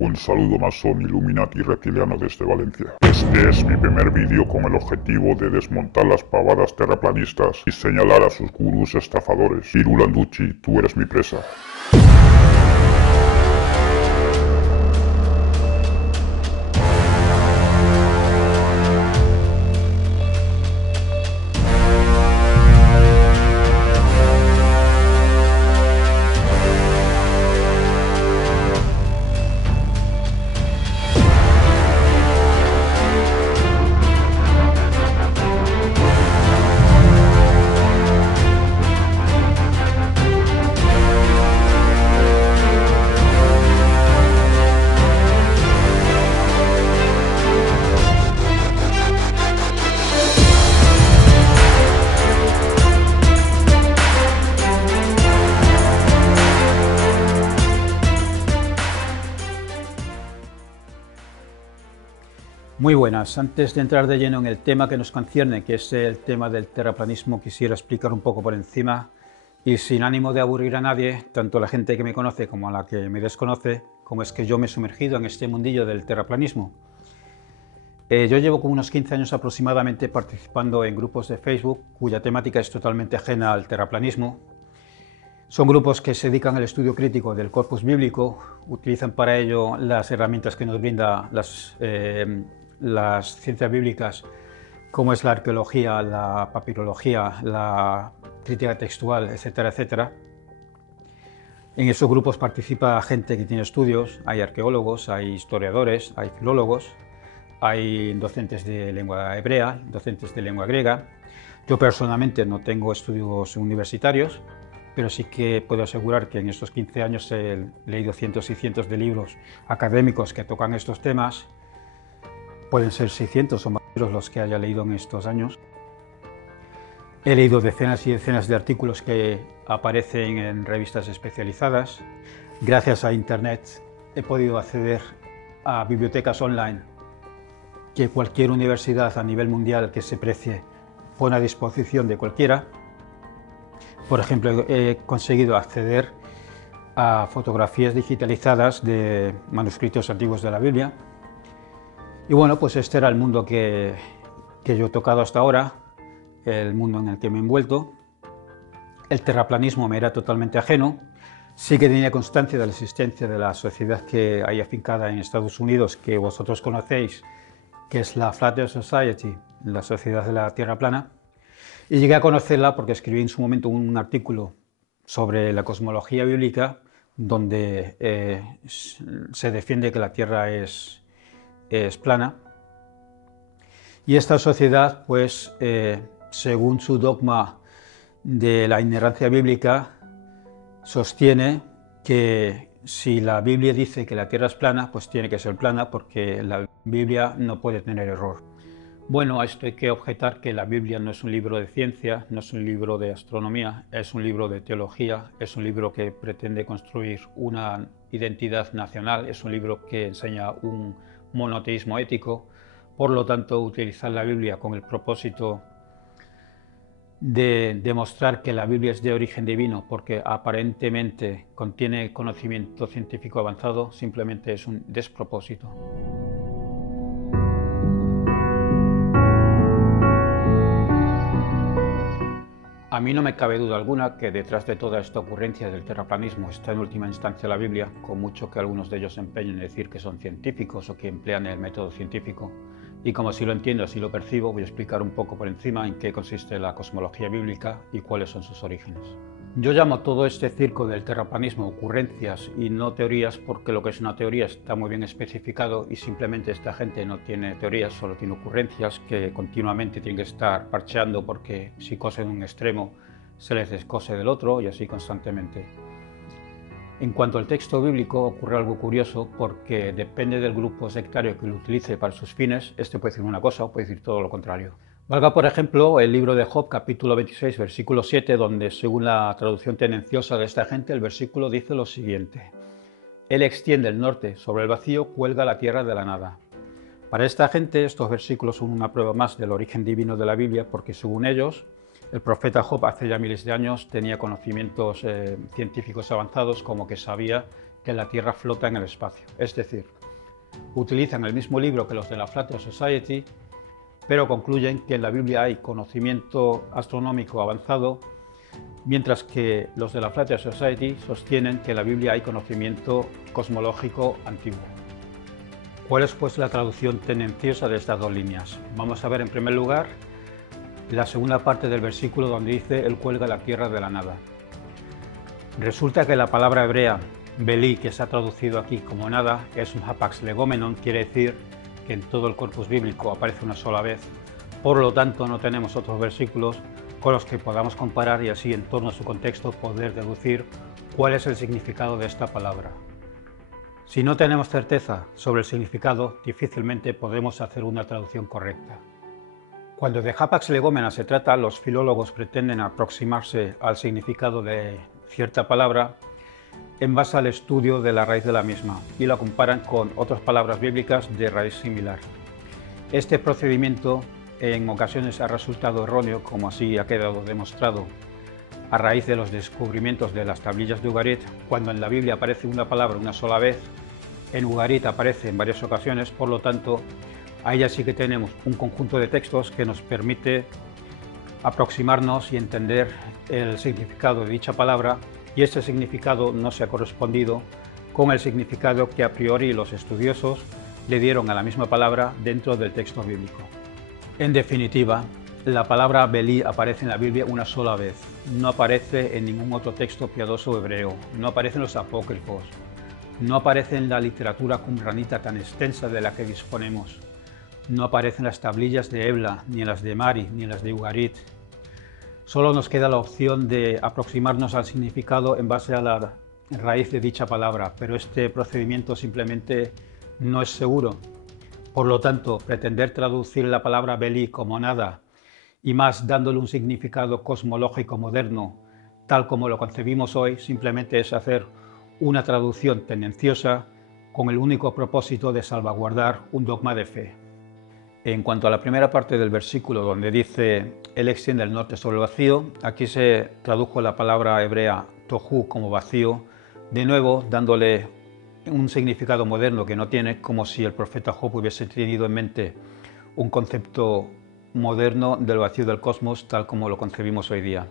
Un saludo masón Illuminati reptiliano desde Valencia. Este es mi primer vídeo con el objetivo de desmontar las pavadas terraplanistas y señalar a sus gurús estafadores. Irulanducci, tú eres mi presa. Muy buenas. Antes de entrar de lleno en el tema que nos concierne, que es el tema del terraplanismo, quisiera explicar un poco por encima y sin ánimo de aburrir a nadie, tanto a la gente que me conoce como a la que me desconoce, cómo es que yo me he sumergido en este mundillo del terraplanismo. Yo llevo como unos 15 años aproximadamente participando en grupos de Facebook cuya temática es totalmente ajena al terraplanismo. Son grupos que se dedican al estudio crítico del corpus bíblico, utilizan para ello las herramientas que nos brinda las ciencias bíblicas, como es la arqueología, la papirología, la crítica textual, etcétera, etcétera. En esos grupos participa gente que tiene estudios, hay arqueólogos, hay historiadores, hay filólogos, hay docentes de lengua hebrea, docentes de lengua griega. Yo personalmente no tengo estudios universitarios, pero sí que puedo asegurar que en estos 15 años he leído cientos y cientos de libros académicos que tocan estos temas. Pueden ser 600 o más los que haya leído en estos años. He leído decenas y decenas de artículos que aparecen en revistas especializadas. Gracias a Internet he podido acceder a bibliotecas online que cualquier universidad a nivel mundial que se precie pone a disposición de cualquiera. Por ejemplo, he conseguido acceder a fotografías digitalizadas de manuscritos antiguos de la Biblia. Y bueno, pues este era el mundo que yo he tocado hasta ahora, el mundo en el que me he envuelto. El terraplanismo me era totalmente ajeno. Sí que tenía constancia de la existencia de la sociedad que hay afincada en Estados Unidos, que vosotros conocéis, que es la Flat Earth Society, la Sociedad de la Tierra Plana. Y llegué a conocerla porque escribí en su momento un artículo sobre la cosmología bíblica, donde se defiende que la Tierra es plana. Y esta sociedad, pues, según su dogma de la inerrancia bíblica, sostiene que si la Biblia dice que la Tierra es plana, pues tiene que ser plana porque la Biblia no puede tener error. Bueno, a esto hay que objetar que la Biblia no es un libro de ciencia, no es un libro de astronomía, es un libro de teología, es un libro que pretende construir una identidad nacional, es un libro que enseña un monoteísmo ético. Por lo tanto, utilizar la Biblia con el propósito de demostrar que la Biblia es de origen divino porque aparentemente contiene conocimiento científico avanzado, simplemente es un despropósito. A mí no me cabe duda alguna que detrás de toda esta ocurrencia del terraplanismo está en última instancia la Biblia, con mucho que algunos de ellos se empeñen en decir que son científicos o que emplean el método científico. Y como así lo entiendo, así lo percibo, voy a explicar un poco por encima en qué consiste la cosmología bíblica y cuáles son sus orígenes. Yo llamo todo este circo del terraplanismo ocurrencias y no teorías porque lo que es una teoría está muy bien especificado y simplemente esta gente no tiene teorías, solo tiene ocurrencias que continuamente tienen que estar parcheando porque si cosen un extremo se les descose del otro y así constantemente. En cuanto al texto bíblico ocurre algo curioso porque depende del grupo sectario que lo utilice para sus fines, este puede decir una cosa o puede decir todo lo contrario. Valga por ejemplo el libro de Job, capítulo 26, versículo 7, donde según la traducción tendenciosa de esta gente, el versículo dice lo siguiente: Él extiende el norte, sobre el vacío cuelga la tierra de la nada. Para esta gente estos versículos son una prueba más del origen divino de la Biblia porque según ellos, el profeta Job hace ya miles de años tenía conocimientos científicos avanzados como que sabía que la Tierra flota en el espacio. Es decir, utilizan el mismo libro que los de la Flat Earth Society, pero concluyen que en la Biblia hay conocimiento astronómico avanzado, mientras que los de la Flat Earth Society sostienen que en la Biblia hay conocimiento cosmológico antiguo. ¿Cuál es pues la traducción tendenciosa de estas dos líneas? Vamos a ver en primer lugar la segunda parte del versículo donde dice Él cuelga la tierra de la nada. Resulta que la palabra hebrea Belí, que se ha traducido aquí como nada, es un hapax legomenon, quiere decir que en todo el corpus bíblico aparece una sola vez. Por lo tanto, no tenemos otros versículos con los que podamos comparar y así, en torno a su contexto, poder deducir cuál es el significado de esta palabra. Si no tenemos certeza sobre el significado, difícilmente podemos hacer una traducción correcta. Cuando de hapax legomena se trata, los filólogos pretenden aproximarse al significado de cierta palabra en base al estudio de la raíz de la misma y la comparan con otras palabras bíblicas de raíz similar. Este procedimiento en ocasiones ha resultado erróneo, como así ha quedado demostrado a raíz de los descubrimientos de las tablillas de Ugarit. Cuando en la Biblia aparece una palabra una sola vez, en Ugarit aparece en varias ocasiones, por lo tanto, ahí ya sí que tenemos un conjunto de textos que nos permite aproximarnos y entender el significado de dicha palabra, y este significado no se ha correspondido con el significado que a priori los estudiosos le dieron a la misma palabra dentro del texto bíblico. En definitiva, la palabra Belí aparece en la Biblia una sola vez, no aparece en ningún otro texto piadoso hebreo, no aparece en los apócrifos, no aparece en la literatura qumranita tan extensa de la que disponemos, no aparece en las tablillas de Ebla, ni en las de Mari, ni en las de Ugarit. Solo nos queda la opción de aproximarnos al significado en base a la raíz de dicha palabra, pero este procedimiento simplemente no es seguro. Por lo tanto, pretender traducir la palabra Belí como nada, y más dándole un significado cosmológico moderno, tal como lo concebimos hoy, simplemente es hacer una traducción tendenciosa con el único propósito de salvaguardar un dogma de fe. En cuanto a la primera parte del versículo donde dice Él extiende el norte sobre el vacío, aquí se tradujo la palabra hebrea tohu como vacío, de nuevo dándole un significado moderno que no tiene, como si el profeta Job hubiese tenido en mente un concepto moderno del vacío del cosmos tal como lo concebimos hoy día.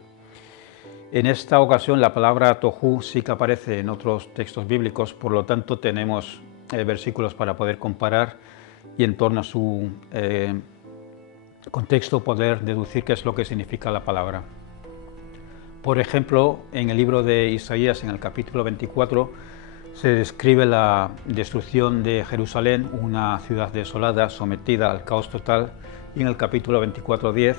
En esta ocasión la palabra tohu sí que aparece en otros textos bíblicos, por lo tanto tenemos versículos para poder comparar y en torno a su contexto poder deducir qué es lo que significa la palabra. Por ejemplo, en el libro de Isaías, en el capítulo 24, se describe la destrucción de Jerusalén, una ciudad desolada, sometida al caos total, y en el capítulo 24:10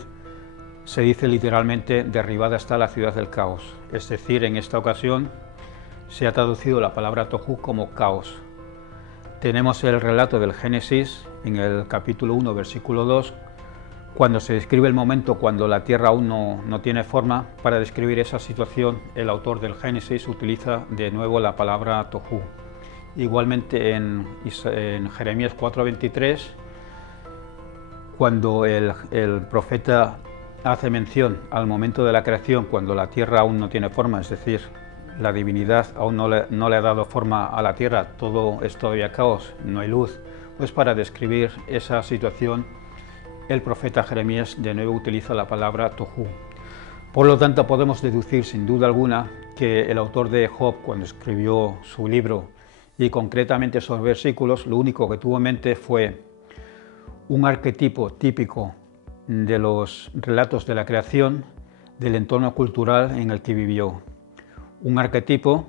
se dice literalmente derribada está la ciudad del caos. Es decir, en esta ocasión se ha traducido la palabra tohu como caos. Tenemos el relato del Génesis en el capítulo 1, versículo 2, cuando se describe el momento cuando la tierra aún no tiene forma. Para describir esa situación, el autor del Génesis utiliza de nuevo la palabra tohu. Igualmente en Jeremías 4:23, cuando el profeta hace mención al momento de la creación, cuando la tierra aún no tiene forma, es decir, la divinidad aún no le ha dado forma a la tierra, todo es todavía caos, no hay luz, pues para describir esa situación el profeta Jeremías de nuevo utiliza la palabra tohu. Por lo tanto, podemos deducir sin duda alguna que el autor de Job, cuando escribió su libro y concretamente esos versículos, lo único que tuvo en mente fue un arquetipo típico de los relatos de la creación, del entorno cultural en el que vivió. Un arquetipo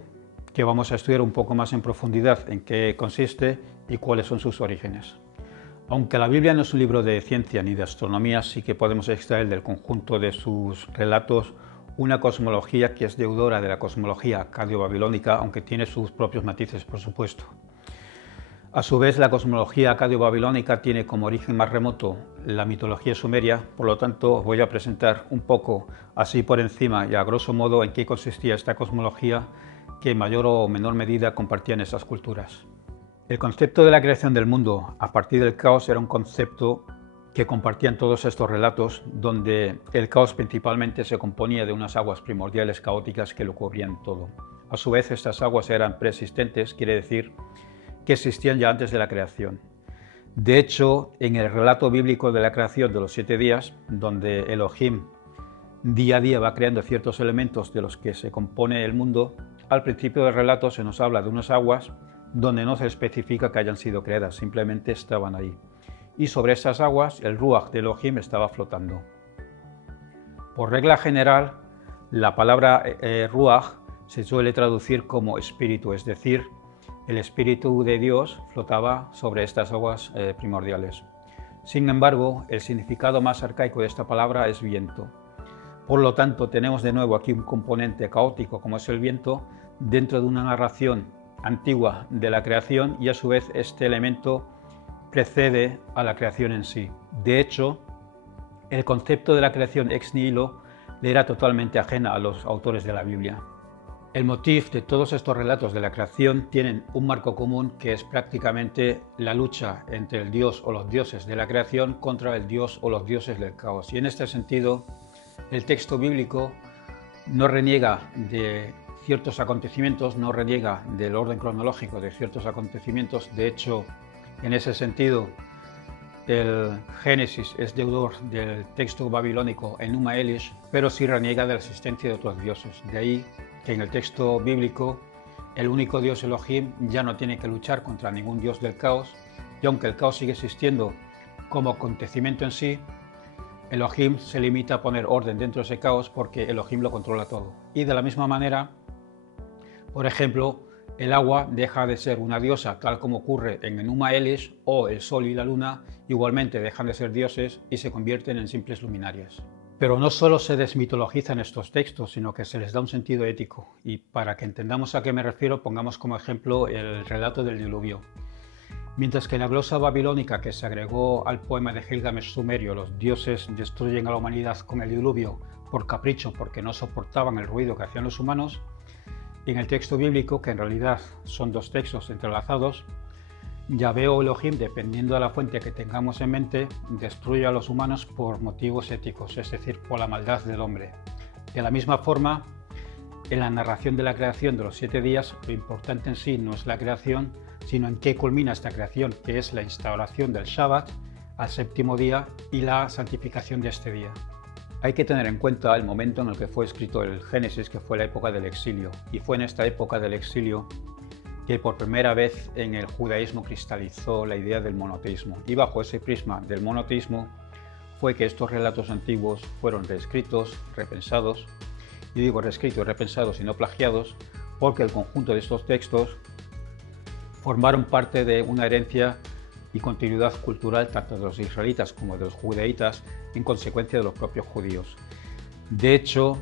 que vamos a estudiar un poco más en profundidad en qué consiste y cuáles son sus orígenes. Aunque la Biblia no es un libro de ciencia ni de astronomía, sí que podemos extraer del conjunto de sus relatos una cosmología que es deudora de la cosmología acadio-babilónica, aunque tiene sus propios matices, por supuesto. A su vez, la cosmología acadio-babilónica tiene como origen más remoto la mitología sumeria, por lo tanto os voy a presentar un poco, así por encima y a grosso modo, en qué consistía esta cosmología que en mayor o menor medida compartían esas culturas. El concepto de la creación del mundo a partir del caos era un concepto que compartían todos estos relatos, donde el caos principalmente se componía de unas aguas primordiales caóticas que lo cubrían todo. A su vez, estas aguas eran preexistentes, quiere decir que existían ya antes de la creación. De hecho, en el relato bíblico de la creación de los 7 días, donde Elohim día a día va creando ciertos elementos de los que se compone el mundo, al principio del relato se nos habla de unas aguas donde no se especifica que hayan sido creadas, simplemente estaban ahí. Y sobre esas aguas el Ruach de Elohim estaba flotando. Por regla general, la palabra Ruach se suele traducir como espíritu, es decir, el espíritu de Dios flotaba sobre estas aguas primordiales. Sin embargo, el significado más arcaico de esta palabra es viento. Por lo tanto, tenemos de nuevo aquí un componente caótico como es el viento dentro de una narración antigua de la creación, y a su vez este elemento precede a la creación en sí. De hecho, el concepto de la creación ex nihilo le era totalmente ajena a los autores de la Biblia. El motif de todos estos relatos de la creación tienen un marco común, que es prácticamente la lucha entre el Dios o los dioses de la creación contra el Dios o los dioses del caos. Y en este sentido, el texto bíblico no reniega de ciertos acontecimientos, no reniega del orden cronológico de ciertos acontecimientos. De hecho, en ese sentido, el Génesis es deudor del texto babilónico Enuma Elish, pero sí reniega de la existencia de otros dioses. De ahí que en el texto bíblico el único Dios Elohim ya no tiene que luchar contra ningún dios del caos, y aunque el caos sigue existiendo como acontecimiento en sí, Elohim se limita a poner orden dentro de ese caos porque Elohim lo controla todo. Y de la misma manera, por ejemplo, el agua deja de ser una diosa, tal como ocurre en Enuma Elish, o el sol y la luna igualmente dejan de ser dioses y se convierten en simples luminarias. Pero no solo se desmitologizan estos textos, sino que se les da un sentido ético. Y para que entendamos a qué me refiero, pongamos como ejemplo el relato del diluvio. Mientras que en la glosa babilónica que se agregó al poema de Gilgamesh sumerio, los dioses destruyen a la humanidad con el diluvio por capricho, porque no soportaban el ruido que hacían los humanos, y en el texto bíblico, que en realidad son dos textos entrelazados, Yahvé o Elohim, dependiendo de la fuente que tengamos en mente, destruye a los humanos por motivos éticos, es decir, por la maldad del hombre. De la misma forma, en la narración de la creación de los 7 días, lo importante en sí no es la creación, sino en qué culmina esta creación, que es la instauración del Shabbat al 7º día y la santificación de este día. Hay que tener en cuenta el momento en el que fue escrito el Génesis, que fue la época del exilio, y fue en esta época del exilio que por primera vez en el judaísmo cristalizó la idea del monoteísmo, y bajo ese prisma del monoteísmo fue que estos relatos antiguos fueron reescritos, repensados, y digo reescritos y repensados y no plagiados, porque el conjunto de estos textos formaron parte de una herencia y continuidad cultural tanto de los israelitas como de los judaítas, en consecuencia de los propios judíos. De hecho,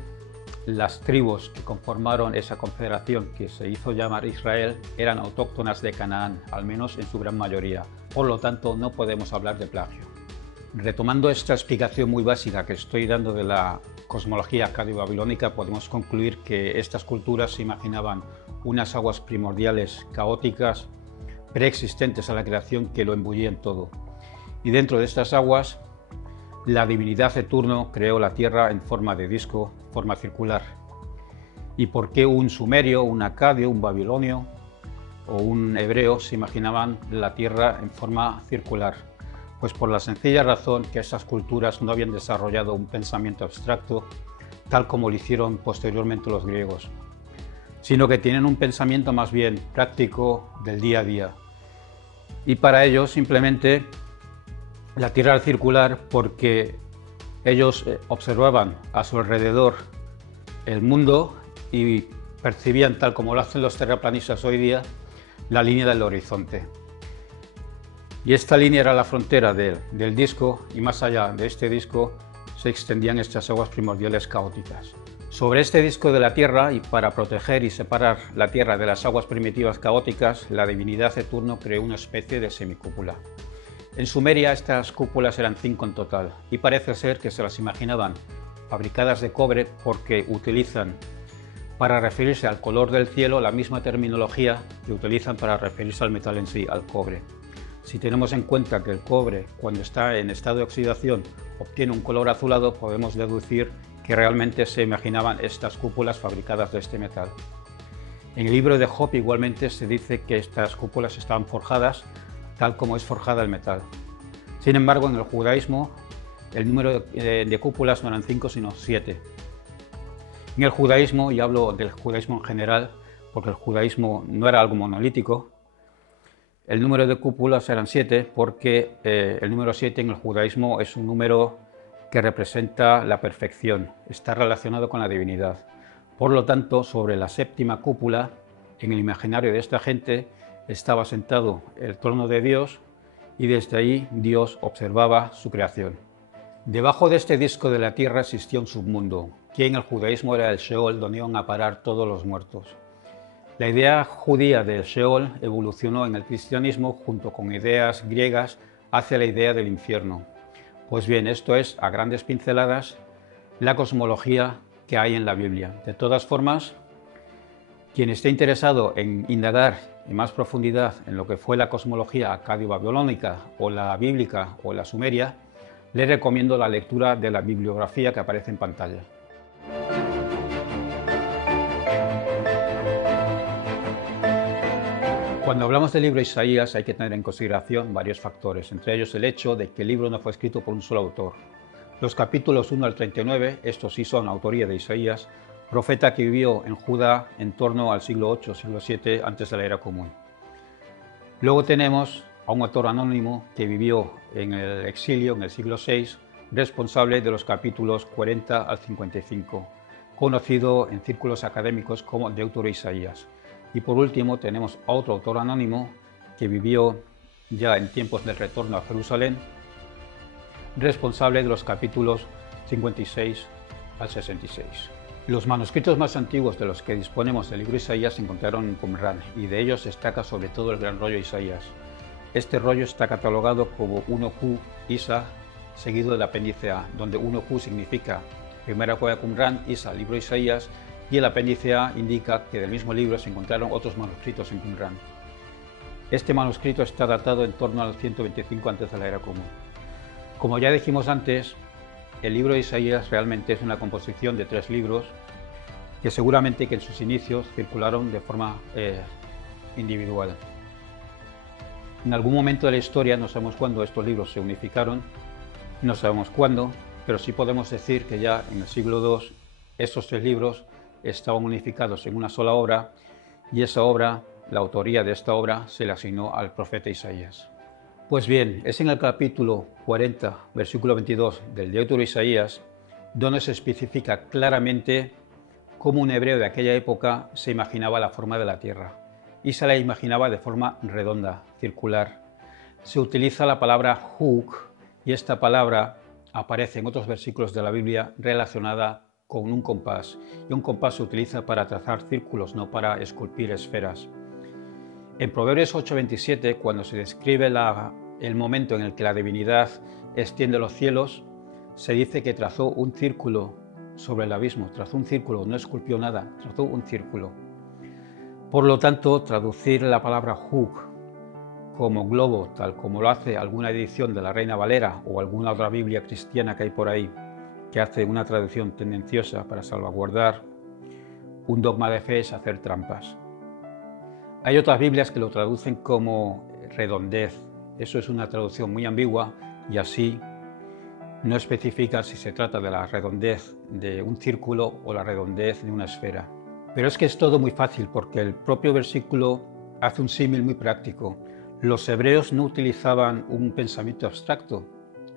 las tribus que conformaron esa confederación que se hizo llamar Israel eran autóctonas de Canaán, al menos en su gran mayoría. Por lo tanto, no podemos hablar de plagio. Retomando esta explicación muy básica que estoy dando de la cosmología acadio-babilónica, podemos concluir que estas culturas se imaginaban unas aguas primordiales caóticas, preexistentes a la creación, que lo embullían todo. Y dentro de estas aguas, la divinidad de turno creó la tierra en forma de disco, forma circular. ¿Y por qué un sumerio, un acadio, un babilonio o un hebreo se imaginaban la tierra en forma circular? Pues por la sencilla razón que esas culturas no habían desarrollado un pensamiento abstracto, tal como lo hicieron posteriormente los griegos, sino que tienen un pensamiento más bien práctico del día a día. Y para ello simplemente la tierra era circular porque ellos observaban a su alrededor el mundo y percibían, tal como lo hacen los terraplanistas hoy día, la línea del horizonte. Y esta línea era la frontera del disco, y más allá de este disco se extendían estas aguas primordiales caóticas. Sobre este disco de la Tierra, y para proteger y separar la Tierra de las aguas primitivas caóticas, la divinidad de turno creó una especie de semicúpula. En Sumeria estas cúpulas eran 5 en total, y parece ser que se las imaginaban fabricadas de cobre porque utilizan para referirse al color del cielo la misma terminología que utilizan para referirse al metal en sí, al cobre. Si tenemos en cuenta que el cobre, cuando está en estado de oxidación, obtiene un color azulado, podemos deducir que realmente se imaginaban estas cúpulas fabricadas de este metal. En el libro de Job igualmente se dice que estas cúpulas estaban forjadas tal como es forjada el metal. Sin embargo, en el judaísmo el número de cúpulas no eran 5 sino 7. En el judaísmo, y hablo del judaísmo en general, porque el judaísmo no era algo monolítico, el número de cúpulas eran 7 porque el número 7 en el judaísmo es un número que representa la perfección, está relacionado con la divinidad. Por lo tanto, sobre la séptima cúpula, en el imaginario de esta gente, estaba sentado el trono de Dios y desde ahí Dios observaba su creación. Debajo de este disco de la tierra existía un submundo, que en el judaísmo era el Sheol, donde iban a parar todos los muertos. La idea judía del Sheol evolucionó en el cristianismo junto con ideas griegas hacia la idea del infierno. Pues bien, esto es, a grandes pinceladas, la cosmología que hay en la Biblia. De todas formas, quien esté interesado en indagar en más profundidad en lo que fue la cosmología acadio-babilónica o la bíblica o la sumeria, le recomiendo la lectura de la bibliografía que aparece en pantalla. Cuando hablamos del libro de Isaías hay que tener en consideración varios factores, entre ellos el hecho de que el libro no fue escrito por un solo autor. Los capítulos 1 al 39, estos sí son autoría de Isaías, profeta que vivió en Judá en torno al siglo 8, siglo 7 antes de la era común. Luego tenemos a un autor anónimo que vivió en el exilio en el siglo 6, responsable de los capítulos 40 al 55, conocido en círculos académicos como Deutero Isaías. Y por último tenemos a otro autor anónimo que vivió ya en tiempos del retorno a Jerusalén, responsable de los capítulos 56 al 66. Los manuscritos más antiguos de los que disponemos del libro de Isaías se encontraron en Qumran y de ellos destaca sobre todo el gran rollo de Isaías. Este rollo está catalogado como 1Q Isa seguido del apéndice A, donde 1Q significa primera cueva de Qumran, Isa, libro de Isaías, y el apéndice A indica que del mismo libro se encontraron otros manuscritos en Qumran. Este manuscrito está datado en torno al 125 antes de la era común. Como ya dijimos antes, el libro de Isaías realmente es una composición de 3 libros que seguramente que en sus inicios circularon de forma individual. En algún momento de la historia, no sabemos cuándo, estos libros se unificaron, no sabemos cuándo, pero sí podemos decir que ya en el siglo II estos 3 libros estaban unificados en una sola obra y esa obra, la autoría de esta obra, se le asignó al profeta Isaías. Pues bien, es en el capítulo 40, versículo 22 del Deutero Isaías, donde se especifica claramente cómo un hebreo de aquella época se imaginaba la forma de la tierra. Y se la imaginaba de forma redonda, circular. Se utiliza la palabra huk y esta palabra aparece en otros versículos de la Biblia relacionada con un compás. Y un compás se utiliza para trazar círculos, no para esculpir esferas. En Proverbios 8:27, cuando se describe el momento en el que la divinidad extiende los cielos, se dice que trazó un círculo sobre el abismo, trazó un círculo, no esculpió nada, trazó un círculo. Por lo tanto, traducir la palabra huk como globo, tal como lo hace alguna edición de la Reina Valera o alguna otra Biblia cristiana que hay por ahí, que hace una traducción tendenciosa para salvaguardar un dogma de fe, es hacer trampas. Hay otras Biblias que lo traducen como redondez. Eso es una traducción muy ambigua y así no especifica si se trata de la redondez de un círculo o la redondez de una esfera. Pero es que es todo muy fácil porque el propio versículo hace un símil muy práctico. Los hebreos no utilizaban un pensamiento abstracto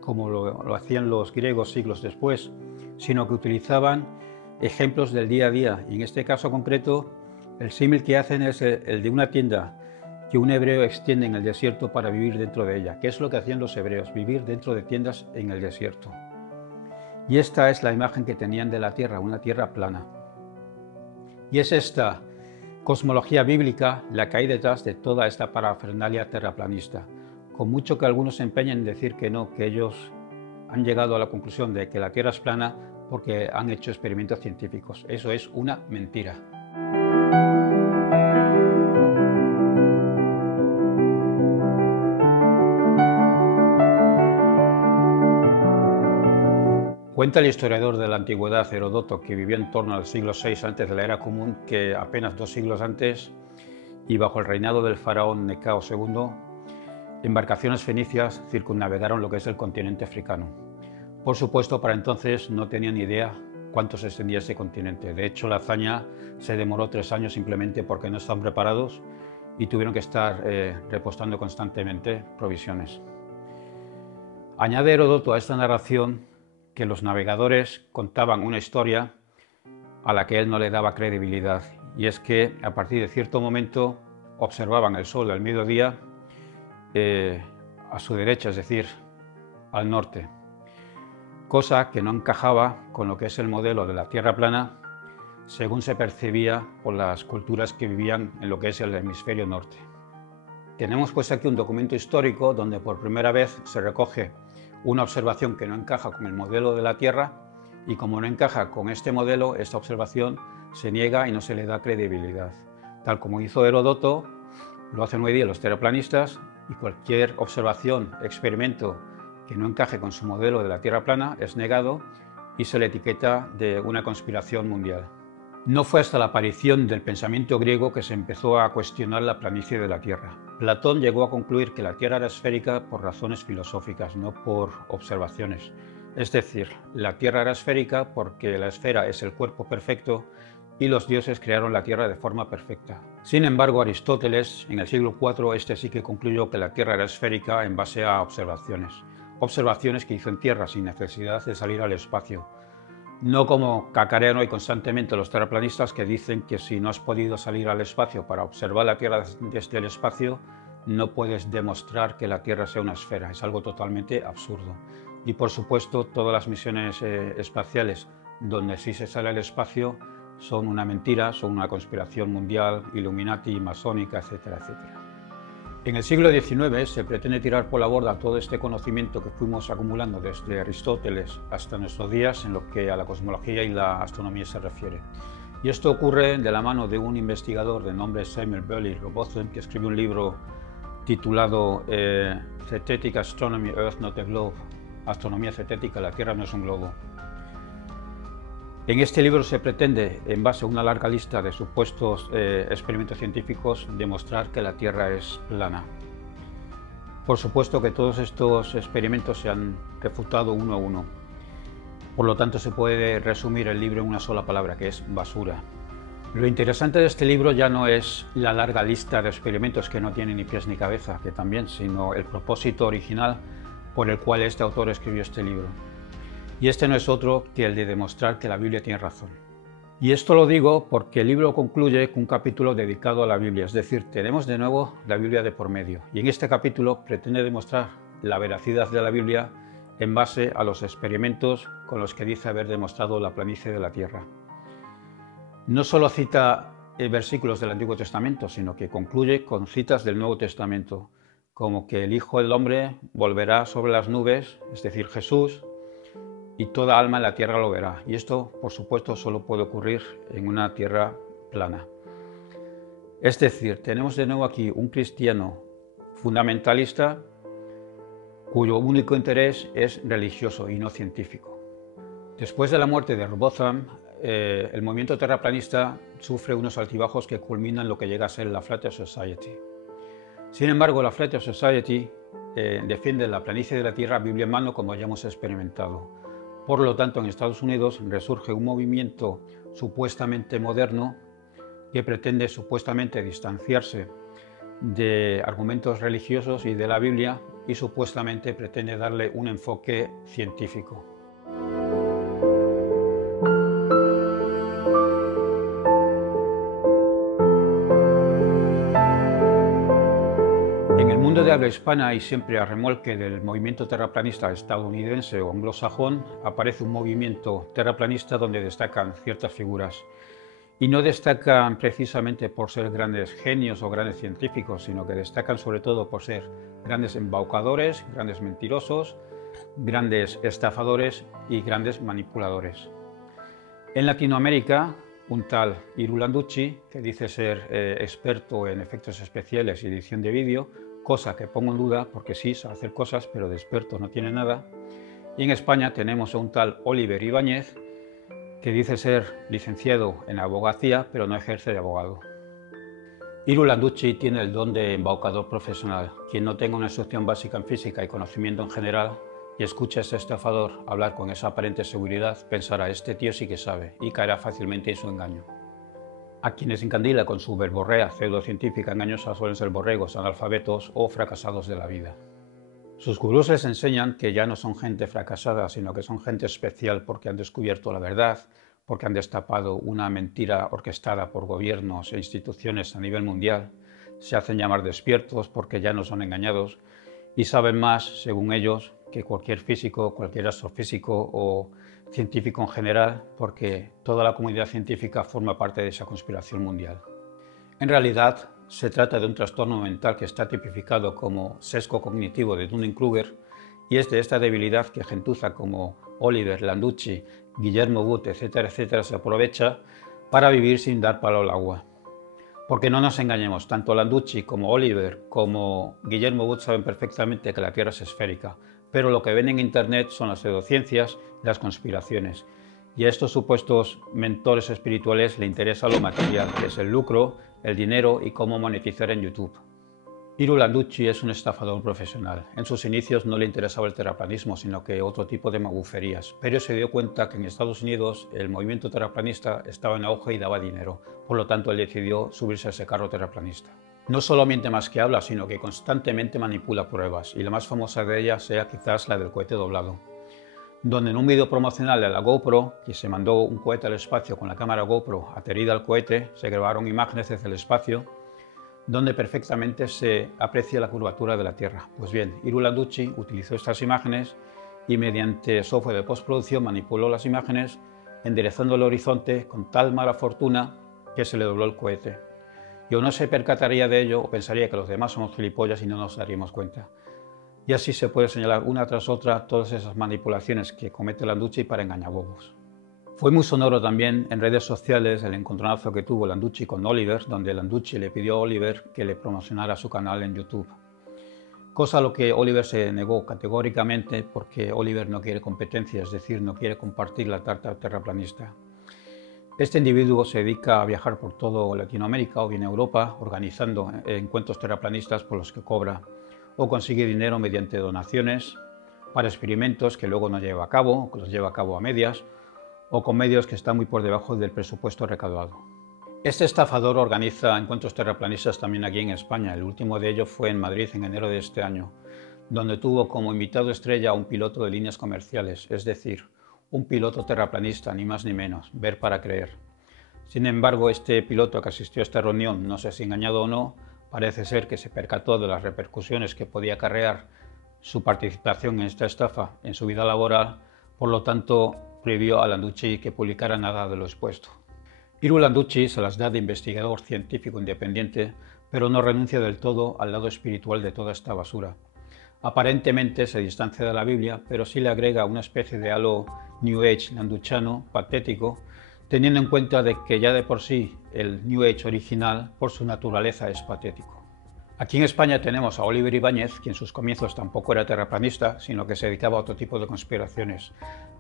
como lo hacían los griegos siglos después, sino que utilizaban ejemplos del día a día. Y en este caso concreto, el símil que hacen es el de una tienda que un hebreo extiende en el desierto para vivir dentro de ella. ¿Qué es lo que hacían los hebreos? Vivir dentro de tiendas en el desierto. Y esta es la imagen que tenían de la tierra, una tierra plana. Y es esta cosmología bíblica la que hay detrás de toda esta parafernalia terraplanista. Con mucho que algunos se empeñen en decir que no, que ellos han llegado a la conclusión de que la Tierra es plana porque han hecho experimentos científicos. Eso es una mentira. Cuenta el historiador de la antigüedad Heródoto, que vivió en torno al siglo VI antes de la era común, que apenas 2 siglos antes y bajo el reinado del faraón Necao II, embarcaciones fenicias circunnavegaron lo que es el continente africano. Por supuesto, para entonces no tenían ni idea cuánto se extendía ese continente. De hecho, la hazaña se demoró 3 años simplemente porque no estaban preparados y tuvieron que estar repostando constantemente provisiones. Añade Heródoto a esta narración que los navegadores contaban una historia a la que él no le daba credibilidad, y es que a partir de cierto momento observaban el sol al mediodía a su derecha, es decir, al norte, cosa que no encajaba con lo que es el modelo de la Tierra plana según se percibía por las culturas que vivían en lo que es el hemisferio norte. Tenemos pues aquí un documento histórico donde por primera vez se recoge una observación que no encaja con el modelo de la Tierra, y como no encaja con este modelo, esta observación se niega y no se le da credibilidad. Tal como hizo Heródoto, lo hacen hoy día los terraplanistas, y cualquier observación, experimento que no encaje con su modelo de la Tierra plana es negado y se le etiqueta de una conspiración mundial. No fue hasta la aparición del pensamiento griego que se empezó a cuestionar la planicie de la Tierra. Platón llegó a concluir que la Tierra era esférica por razones filosóficas, no por observaciones. Es decir, la Tierra era esférica porque la esfera es el cuerpo perfecto y los dioses crearon la Tierra de forma perfecta. Sin embargo, Aristóteles, en el siglo IV, sí que concluyó que la Tierra era esférica en base a observaciones que hizo en tierra sin necesidad de salir al espacio. No como cacarean hoy constantemente los terraplanistas que dicen que si no has podido salir al espacio para observar la Tierra desde el espacio, no puedes demostrar que la Tierra sea una esfera. Es algo totalmente absurdo. Y por supuesto, todas las misiones espaciales donde sí se sale al espacio son una mentira, son una conspiración mundial, Illuminati, masónica, etcétera, etcétera. En el siglo XIX se pretende tirar por la borda todo este conocimiento que fuimos acumulando desde Aristóteles hasta nuestros días en lo que a la cosmología y la astronomía se refiere. Y esto ocurre de la mano de un investigador de nombre Samuel Burley Robotham, que escribió un libro titulado Cetetic Astronomy, Earth Not a Globe, Astronomía cetética, la Tierra no es un globo. En este libro se pretende, en base a una larga lista de supuestos experimentos científicos, demostrar que la Tierra es plana. Por supuesto que todos estos experimentos se han refutado uno a uno. Por lo tanto, se puede resumir el libro en una sola palabra, que es basura. Lo interesante de este libro ya no es la larga lista de experimentos que no tienen ni pies ni cabeza, que también, sino el propósito original por el cual este autor escribió este libro. Y este no es otro que el de demostrar que la Biblia tiene razón. Y esto lo digo porque el libro concluye con un capítulo dedicado a la Biblia, es decir, tenemos de nuevo la Biblia de por medio. Y en este capítulo pretende demostrar la veracidad de la Biblia en base a los experimentos con los que dice haber demostrado la planicie de la Tierra. No solo cita versículos del Antiguo Testamento, sino que concluye con citas del Nuevo Testamento, como que el Hijo del Hombre volverá sobre las nubes, es decir, Jesús, y toda alma en la tierra lo verá. Y esto, por supuesto, solo puede ocurrir en una tierra plana. Es decir, tenemos de nuevo aquí un cristiano fundamentalista cuyo único interés es religioso y no científico. Después de la muerte de Robotham, el movimiento terraplanista sufre unos altibajos que culminan lo que llega a ser la Flat Earth Society. Sin embargo, la Flat Earth Society defiende la planicie de la Tierra Biblia en mano, como ya hemos experimentado. Por lo tanto, en Estados Unidos resurge un movimiento supuestamente moderno que pretende supuestamente distanciarse de argumentos religiosos y de la Biblia y supuestamente pretende darle un enfoque científico. En el mundo de habla hispana y siempre a remolque del movimiento terraplanista estadounidense o anglosajón, aparece un movimiento terraplanista donde destacan ciertas figuras. Y no destacan precisamente por ser grandes genios o grandes científicos, sino que destacan sobre todo por ser grandes embaucadores, grandes mentirosos, grandes estafadores y grandes manipuladores. En Latinoamérica, un tal Irulanducci, que dice ser experto en efectos especiales y edición de vídeo, cosa que pongo en duda porque sí sabe hacer cosas, pero de experto no tiene nada, Y en España tenemos a un tal Oliver Ibáñez, que dice ser licenciado en abogacía, pero no ejerce de abogado. Iru Landucci tiene el don de embaucador profesional. Quien no tenga una instrucción básica en física y conocimiento en general y escuche a este estafador hablar con esa aparente seguridad, pensará: este tío sí que sabe, y caerá fácilmente en su engaño. A quienes encandila con su verborrea pseudocientífica engañosa suelen ser borregos, analfabetos o fracasados de la vida. Sus gurús les enseñan que ya no son gente fracasada, sino que son gente especial porque han descubierto la verdad, porque han destapado una mentira orquestada por gobiernos e instituciones a nivel mundial, se hacen llamar despiertos porque ya no son engañados y saben más, según ellos, que cualquier físico, cualquier astrofísico o científico en general, porque toda la comunidad científica forma parte de esa conspiración mundial. En realidad, se trata de un trastorno mental que está tipificado como sesgo cognitivo de Dunning-Kruger, y es de esta debilidad que gentuza como Oliver, Landucci, Guillermo Wood, etcétera, etcétera, se aprovecha para vivir sin dar palo al agua. Porque no nos engañemos, tanto Landucci como Oliver como Guillermo Wood saben perfectamente que la Tierra es esférica, pero lo que ven en Internet son las pseudociencias y las conspiraciones. Y a estos supuestos mentores espirituales le interesa lo material, que es el lucro, el dinero y cómo monetizar en YouTube. Iru Landucci es un estafador profesional. En sus inicios no le interesaba el terraplanismo, sino que otro tipo de maguferías, pero se dio cuenta que en Estados Unidos el movimiento terraplanista estaba en auge y daba dinero, por lo tanto él decidió subirse a ese carro terraplanista. No solo miente más que habla, sino que constantemente manipula pruebas, y la más famosa de ellas sea quizás la del cohete doblado, donde en un vídeo promocional de la GoPro, que se mandó un cohete al espacio con la cámara GoPro adherida al cohete, se grabaron imágenes desde el espacio, donde perfectamente se aprecia la curvatura de la Tierra. Pues bien, Iru Landucci utilizó estas imágenes y mediante software de postproducción manipuló las imágenes, enderezando el horizonte con tal mala fortuna que se le dobló el cohete. Y uno se percataría de ello o pensaría que los demás somos gilipollas y no nos daríamos cuenta. Y así se puede señalar una tras otra todas esas manipulaciones que comete Landucci para engañabobos. Fue muy sonoro también en redes sociales el encontronazo que tuvo Landucci con Oliver, donde Landucci le pidió a Oliver que le promocionara su canal en YouTube. Cosa a lo que Oliver se negó categóricamente porque Oliver no quiere competencia, es decir, no quiere compartir la tarta terraplanista. Este individuo se dedica a viajar por todo Latinoamérica o bien Europa, organizando encuentros terraplanistas por los que cobra, o consigue dinero mediante donaciones para experimentos que luego no lleva a cabo, o que los lleva a cabo a medias, o con medios que están muy por debajo del presupuesto recaudado. Este estafador organiza encuentros terraplanistas también aquí en España. El último de ellos fue en Madrid en enero de este año, donde tuvo como invitado estrella a un piloto de líneas comerciales, es decir, un piloto terraplanista, ni más ni menos, ver para creer. Sin embargo, este piloto que asistió a esta reunión, no sé si engañado o no, parece ser que se percató de las repercusiones que podía acarrear su participación en esta estafa en su vida laboral, por lo tanto prohibió a Landucci que publicara nada de lo expuesto. Iru Landucci se las da de investigador científico independiente, pero no renuncia del todo al lado espiritual de toda esta basura. Aparentemente se distancia de la Biblia, pero sí le agrega una especie de halo New Age landuchano, patético, teniendo en cuenta de que ya de por sí el New Age original, por su naturaleza, es patético. Aquí en España tenemos a Oliver Ibáñez, que en sus comienzos tampoco era terraplanista, sino que se dedicaba a otro tipo de conspiraciones.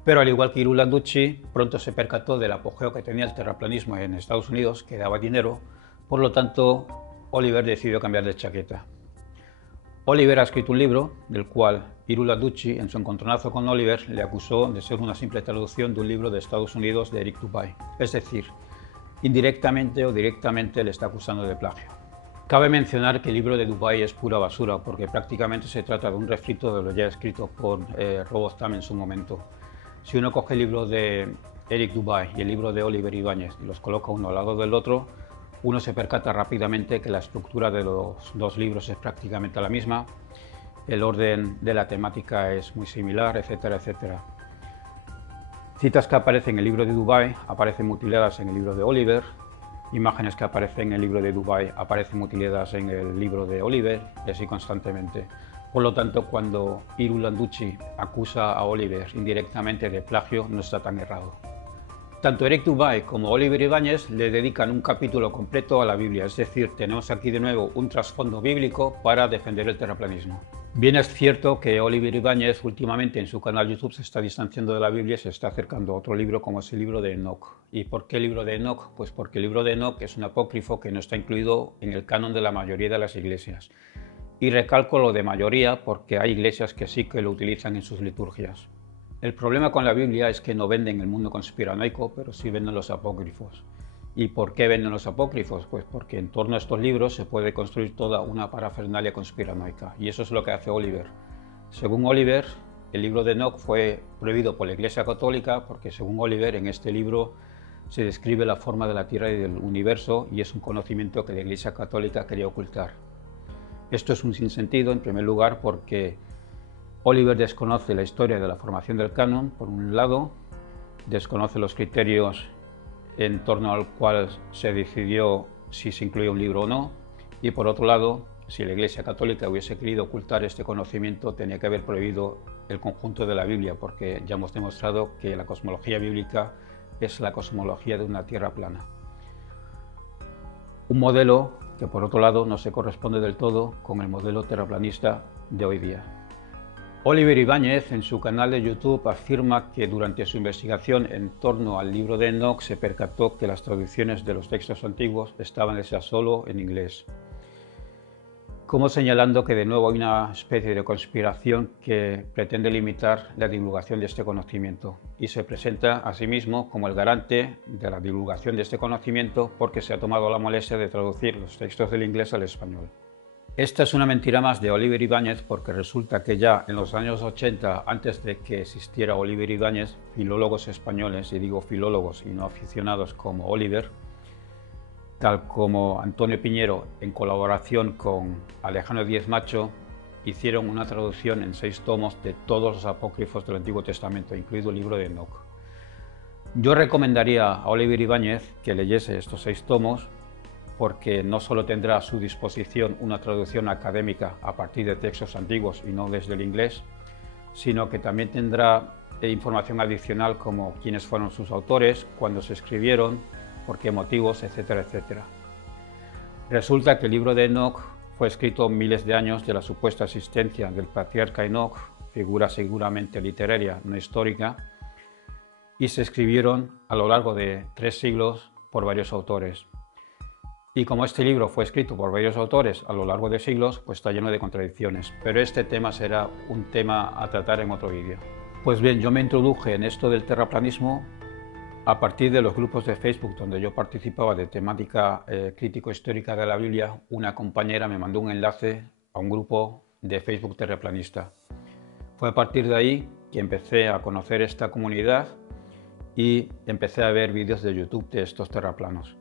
Pero al igual que Iru Landucci, pronto se percató del apogeo que tenía el terraplanismo en Estados Unidos, que daba dinero, por lo tanto Oliver decidió cambiar de chaqueta. Oliver ha escrito un libro, del cual Iru Landucci, en su encontronazo con Oliver, le acusó de ser una simple traducción de un libro de Estados Unidos de Eric Dubay. Es decir, indirectamente o directamente le está acusando de plagio. Cabe mencionar que el libro de Dubay es pura basura, porque prácticamente se trata de un refrito de lo ya escrito por Roboth Tam en su momento. Si uno coge el libro de Eric Dubay y el libro de Oliver Ibáñez y los coloca uno al lado del otro, uno se percata rápidamente que la estructura de los dos libros es prácticamente la misma, el orden de la temática es muy similar, etcétera, etcétera. Citas que aparecen en el libro de Dubay aparecen mutiladas en el libro de Oliver, imágenes que aparecen en el libro de Dubay aparecen mutiladas en el libro de Oliver, y así constantemente. Por lo tanto, cuando Iru Landucci acusa a Oliver indirectamente de plagio, no está tan errado. Tanto Eric Dubay como Oliver Ibáñez le dedican un capítulo completo a la Biblia, es decir, tenemos aquí de nuevo un trasfondo bíblico para defender el terraplanismo. Bien es cierto que Oliver Ibáñez últimamente en su canal YouTube se está distanciando de la Biblia y se está acercando a otro libro como es el libro de Enoc. ¿Y por qué el libro de Enoc? Pues porque el libro de Enoc es un apócrifo que no está incluido en el canon de la mayoría de las iglesias. Y recalco lo de mayoría porque hay iglesias que sí que lo utilizan en sus liturgias. El problema con la Biblia es que no venden el mundo conspiranoico, pero sí venden los apócrifos. ¿Y por qué venden los apócrifos? Pues porque en torno a estos libros se puede construir toda una parafernalia conspiranoica, y eso es lo que hace Oliver. Según Oliver, el libro de Enoch fue prohibido por la Iglesia Católica porque, según Oliver, en este libro se describe la forma de la Tierra y del universo, y es un conocimiento que la Iglesia Católica quería ocultar. Esto es un sinsentido, en primer lugar, porque Oliver desconoce la historia de la formación del canon, por un lado, desconoce los criterios en torno al cual se decidió si se incluía un libro o no, y por otro lado, si la Iglesia Católica hubiese querido ocultar este conocimiento, tenía que haber prohibido el conjunto de la Biblia, porque ya hemos demostrado que la cosmología bíblica es la cosmología de una tierra plana. Un modelo que, por otro lado, no se corresponde del todo con el modelo terraplanista de hoy día. Oliver Ibáñez, en su canal de YouTube, afirma que durante su investigación en torno al libro de Enoch se percató que las traducciones de los textos antiguos estaban hechas solo en inglés, como señalando que de nuevo hay una especie de conspiración que pretende limitar la divulgación de este conocimiento, y se presenta a sí mismo como el garante de la divulgación de este conocimiento porque se ha tomado la molestia de traducir los textos del inglés al español. Esta es una mentira más de Oliver Ibáñez, porque resulta que ya en los años 80, antes de que existiera Oliver Ibáñez, filólogos españoles, y digo filólogos y no aficionados como Oliver, tal como Antonio Piñero, en colaboración con Alejandro Díez Macho, hicieron una traducción en 6 tomos de todos los apócrifos del Antiguo Testamento, incluido el libro de Enoch. Yo recomendaría a Oliver Ibáñez que leyese estos 6 tomos, porque no solo tendrá a su disposición una traducción académica a partir de textos antiguos y no desde el inglés, sino que también tendrá información adicional como quiénes fueron sus autores, cuándo se escribieron, por qué motivos, etcétera, etcétera. Resulta que el libro de Enoch fue escrito miles de años de la supuesta existencia del patriarca Enoch, figura seguramente literaria, no histórica, y se escribieron a lo largo de 3 siglos por varios autores. Y como este libro fue escrito por varios autores a lo largo de siglos, pues está lleno de contradicciones. Pero este tema será un tema a tratar en otro vídeo. Pues bien, yo me introduje en esto del terraplanismo a partir de los grupos de Facebook donde yo participaba de temática crítico-histórica de la Biblia. Una compañera me mandó un enlace a un grupo de Facebook terraplanista. Fue a partir de ahí que empecé a conocer esta comunidad y empecé a ver vídeos de YouTube de estos terraplanos.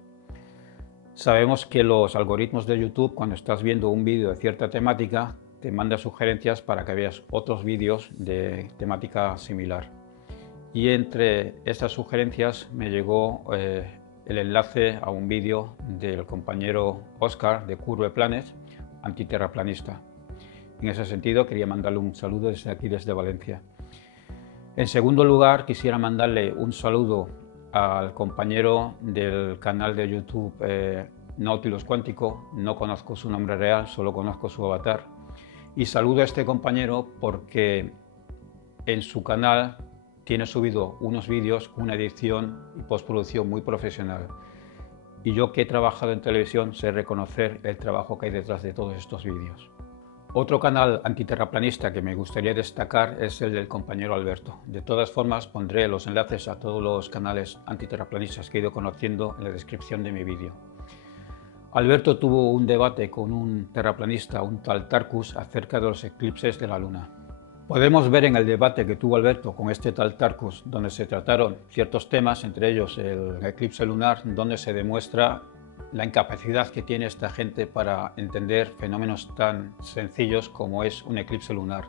Sabemos que los algoritmos de YouTube, cuando estás viendo un vídeo de cierta temática, te manda sugerencias para que veas otros vídeos de temática similar. Y entre estas sugerencias me llegó el enlace a un vídeo del compañero Oscar de Curve Planet, antiterraplanista. En ese sentido, quería mandarle un saludo desde aquí, desde Valencia. En segundo lugar, quisiera mandarle un saludo al compañero del canal de YouTube Nautilus Cuántico. No conozco su nombre real, solo conozco su avatar. Y saludo a este compañero porque en su canal tiene subido unos vídeos con una edición y postproducción muy profesional. Y yo, que he trabajado en televisión, sé reconocer el trabajo que hay detrás de todos estos vídeos. Otro canal antiterraplanista que me gustaría destacar es el del compañero Alberto. De todas formas, pondré los enlaces a todos los canales antiterraplanistas que he ido conociendo en la descripción de mi vídeo. Alberto tuvo un debate con un terraplanista, un tal Tarkus, acerca de los eclipses de la Luna. Podemos ver en el debate que tuvo Alberto con este tal Tarkus, donde se trataron ciertos temas, entre ellos el eclipse lunar, donde se demuestra la incapacidad que tiene esta gente para entender fenómenos tan sencillos como es un eclipse lunar.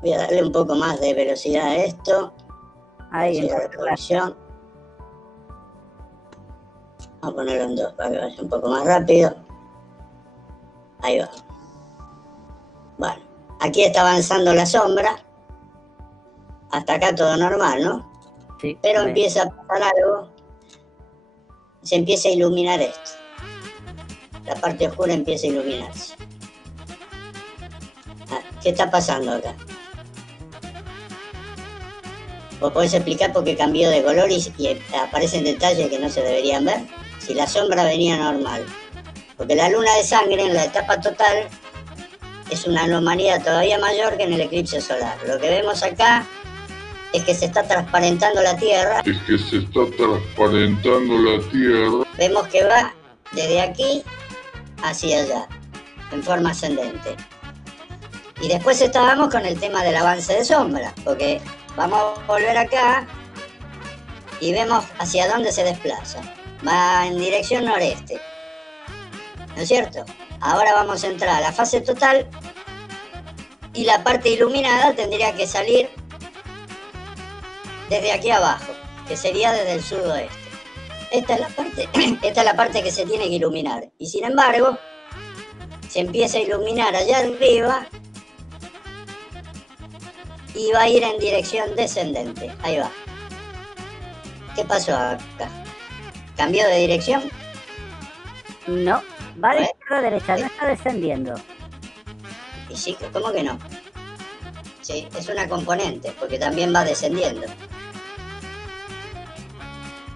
Voy a darle un poco más de velocidad a esto. Ahí en la reproducción. Vamos a ponerlo en 2 para que vaya un poco más rápido. Ahí va. Bueno, aquí está avanzando la sombra. Hasta acá todo normal, ¿no? Sí, pero empieza a pasar algo, se empieza a iluminar esto. la parte oscura empieza a iluminarse. ¿Qué está pasando acá? ¿Vos podés explicar por qué cambió de color y aparecen detalles que no se deberían ver? Si la sombra venía normal. Porque la luna de sangre en la etapa total es una anomalía todavía mayor que en el eclipse solar. Lo que vemos acá es que se está transparentando la Tierra. Vemos que va desde aquí hacia allá, en forma ascendente. Y después estábamos con el tema del avance de sombra, porque vamos a volver acá y vemos hacia dónde se desplaza. Va en dirección noreste, ¿no es cierto? Ahora vamos a entrar a la fase total y la parte iluminada tendría que salir desde aquí abajo, que sería desde el sudoeste. Esta es la parte que se tiene que iluminar. Y sin embargo, se empieza a iluminar allá arriba y va a ir en dirección descendente. Ahí va. ¿Qué pasó acá? ¿Cambió de dirección? No, va de izquierda a derecha, no está descendiendo. Y sí, ¿cómo que no? Sí, es una componente, porque también va descendiendo.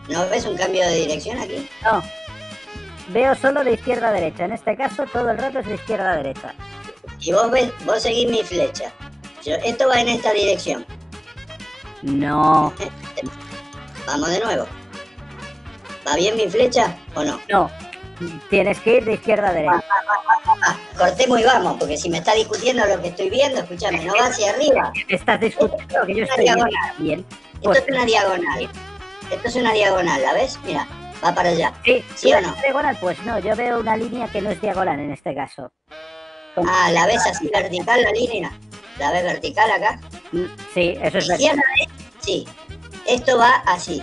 ¿No ves un cambio de dirección aquí? No, veo solo de izquierda a derecha. En este caso todo el rato es de izquierda a derecha. Y vos seguís mi flecha. Esto va en esta dirección. No. Vamos de nuevo. ¿Va bien mi flecha o no? No, tienes que ir de izquierda a derecha. Cortemos y vamos, porque si me está discutiendo lo que estoy viendo, escúchame, no va hacia arriba. Estás discutiendo lo que yo estoy viendo. Bien. Esto es una diagonal. Esto es una diagonal, ¿la ves? Mira, va para allá. ¿Sí o no? Diagonal, pues no, yo veo una línea que no es diagonal en este caso. Ah, ¿la ves así vertical la línea? ¿La ves vertical acá? Sí, eso es vertical. Sí. Esto va así.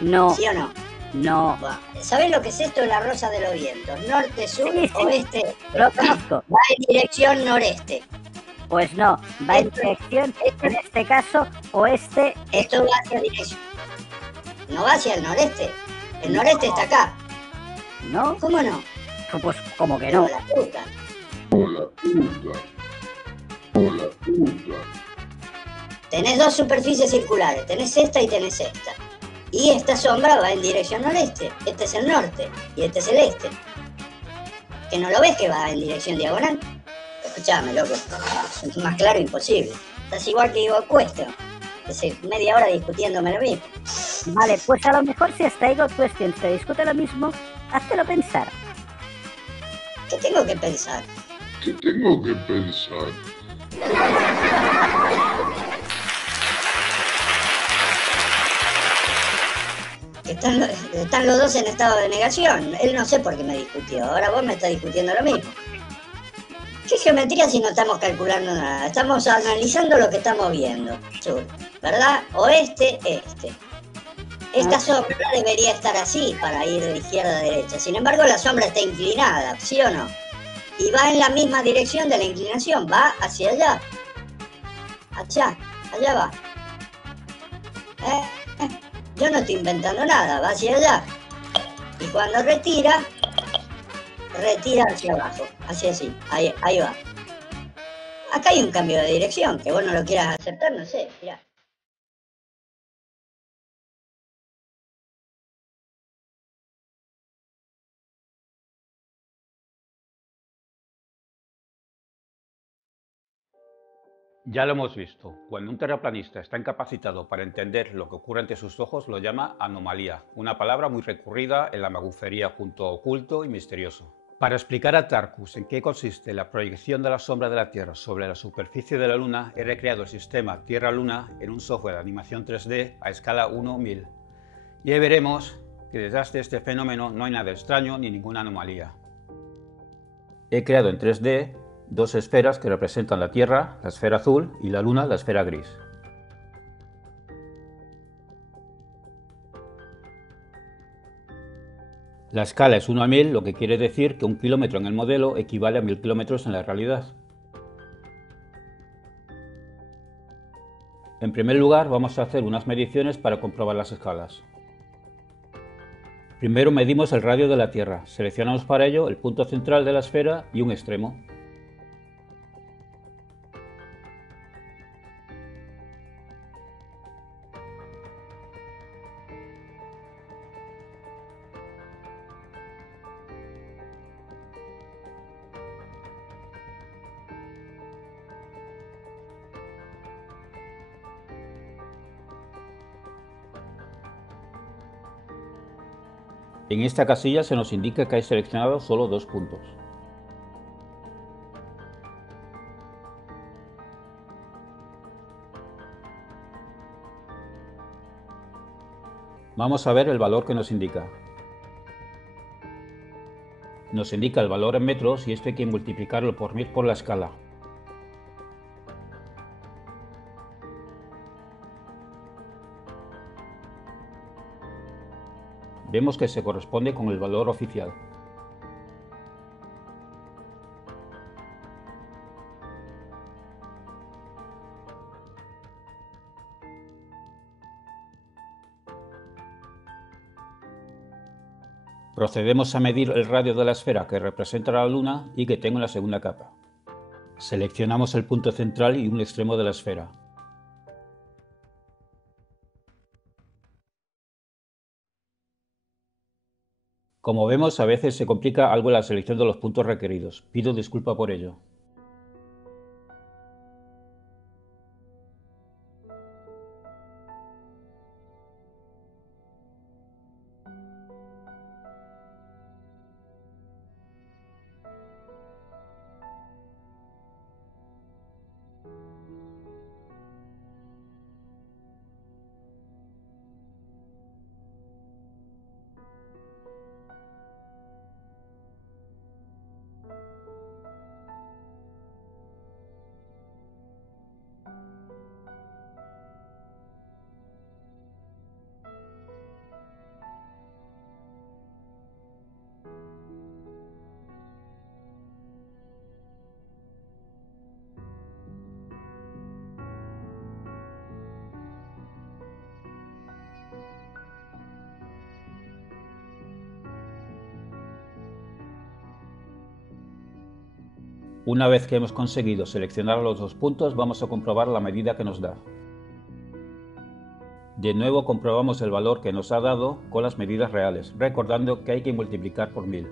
No. ¿Sí o no? No. ¿Sabés lo que es esto de la rosa de los vientos? Norte, sur, Sí. oeste. Lo conozco. Va en dirección noreste. Pues no, va en dirección, en este caso, oeste. Esto va hacia dirección. No va hacia el noreste. El noreste está acá. ¿No? ¿Cómo no? Pues como que no. La puta. Tenés dos superficies circulares, tenés esta y tenés esta. Y esta sombra va en dirección noreste. Este es el norte y este es el este. ¿Que no lo ves que va en dirección diagonal? Escuchame, loco. Es más claro imposible. Estás igual que Igor Cuesta. Hace media hora discutiéndome lo mismo. Vale, pues a lo mejor si hasta Igor Question te discute lo mismo, háztelo pensar. ¿Qué tengo que pensar? Están los dos en estado de negación. Él no sé por qué me discutió. Ahora vos me estás discutiendo lo mismo. ¿Qué geometría si no estamos calculando nada? Estamos analizando lo que estamos viendo. Sur, ¿verdad? Oeste, este. Esta sombra debería estar así para ir de izquierda a derecha. Sin embargo, la sombra está inclinada, ¿sí o no? Y va en la misma dirección de la inclinación. Va hacia allá. Allá va. Yo no estoy inventando nada, va hacia allá. Y cuando retira hacia abajo, hacia así, ahí va. Acá hay un cambio de dirección, que vos no lo quieras aceptar, no sé, mirá. Ya lo hemos visto, cuando un terraplanista está incapacitado para entender lo que ocurre ante sus ojos lo llama anomalía, una palabra muy recurrida en la magufería junto a oculto y misterioso. Para explicar a Tarkus en qué consiste la proyección de la sombra de la Tierra sobre la superficie de la Luna, he recreado el sistema Tierra-Luna en un software de animación 3D a escala 1:1000. Y ahí veremos que detrás de este fenómeno no hay nada extraño ni ninguna anomalía. He creado en 3D dos esferas que representan la Tierra, la esfera azul, y la Luna, la esfera gris. La escala es 1:1000, lo que quiere decir que 1 kilómetro en el modelo equivale a 1000 kilómetros en la realidad. En primer lugar, vamos a hacer unas mediciones para comprobar las escalas. Primero medimos el radio de la Tierra. Seleccionamos para ello el punto central de la esfera y un extremo. En esta casilla se nos indica que hay seleccionados solo 2 puntos. Vamos a ver el valor que nos indica. Nos indica el valor en metros y esto hay que multiplicarlo por 1000 por la escala. Vemos que se corresponde con el valor oficial. Procedemos a medir el radio de la esfera que representa la Luna y que tengo en la segunda capa. Seleccionamos el punto central y un extremo de la esfera. Como vemos, a veces se complica algo la selección de los puntos requeridos. Pido disculpa por ello. Una vez que hemos conseguido seleccionar los 2 puntos, vamos a comprobar la medida que nos da. De nuevo comprobamos el valor que nos ha dado con las medidas reales, recordando que hay que multiplicar por 1000.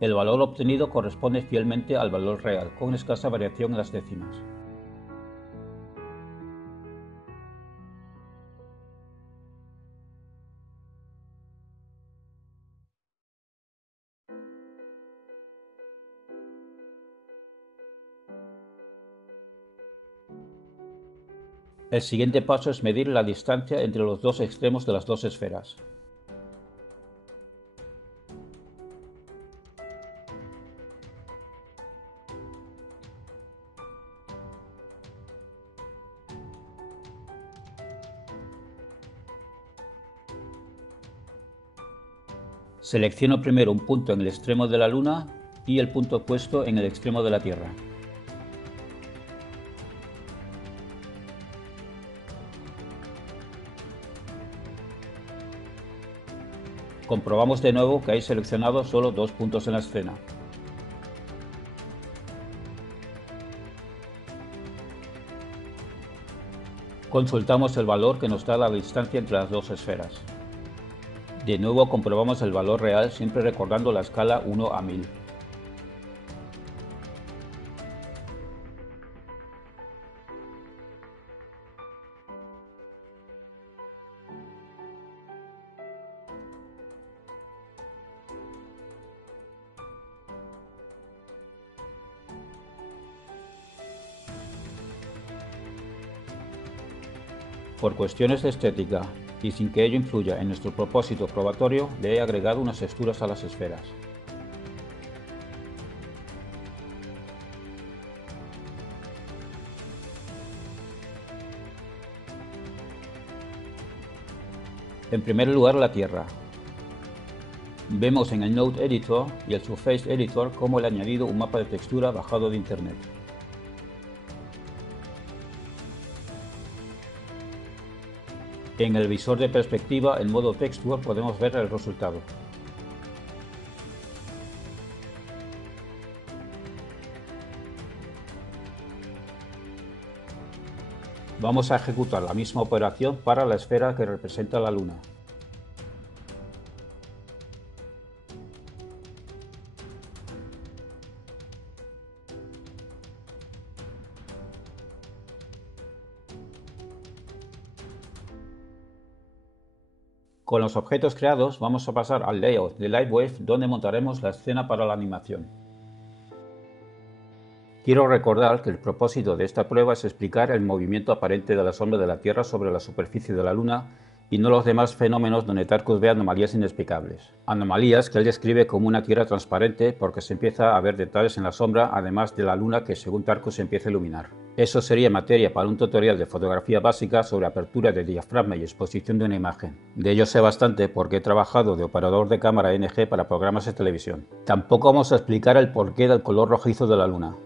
El valor obtenido corresponde fielmente al valor real, con escasa variación en las décimas. El siguiente paso es medir la distancia entre los 2 extremos de las 2 esferas. Selecciono primero un punto en el extremo de la Luna y el punto opuesto en el extremo de la Tierra. Comprobamos de nuevo que hay seleccionados solo 2 puntos en la escena. Consultamos el valor que nos da la distancia entre las 2 esferas. De nuevo comprobamos el valor real, siempre recordando la escala 1 a 1000. Por cuestiones de estética y sin que ello influya en nuestro propósito probatorio, le he agregado unas texturas a las esferas. En primer lugar, la Tierra. Vemos en el Node Editor y el Surface Editor cómo le he añadido un mapa de textura bajado de internet. En el visor de perspectiva, en modo Texture, podemos ver el resultado. Vamos a ejecutar la misma operación para la esfera que representa la Luna. Con los objetos creados vamos a pasar al layout de Lightwave, donde montaremos la escena para la animación. Quiero recordar que el propósito de esta prueba es explicar el movimiento aparente de la sombra de la Tierra sobre la superficie de la Luna y no los demás fenómenos donde Tarkus ve anomalías inexplicables. Anomalías que él describe como una Tierra transparente porque se empieza a ver detalles en la sombra, además de la Luna que según Tarkus se empieza a iluminar. Eso sería materia para un tutorial de fotografía básica sobre apertura de diafragma y exposición de una imagen. De ello sé bastante porque he trabajado de operador de cámara NG para programas de televisión. Tampoco vamos a explicar el porqué del color rojizo de la Luna.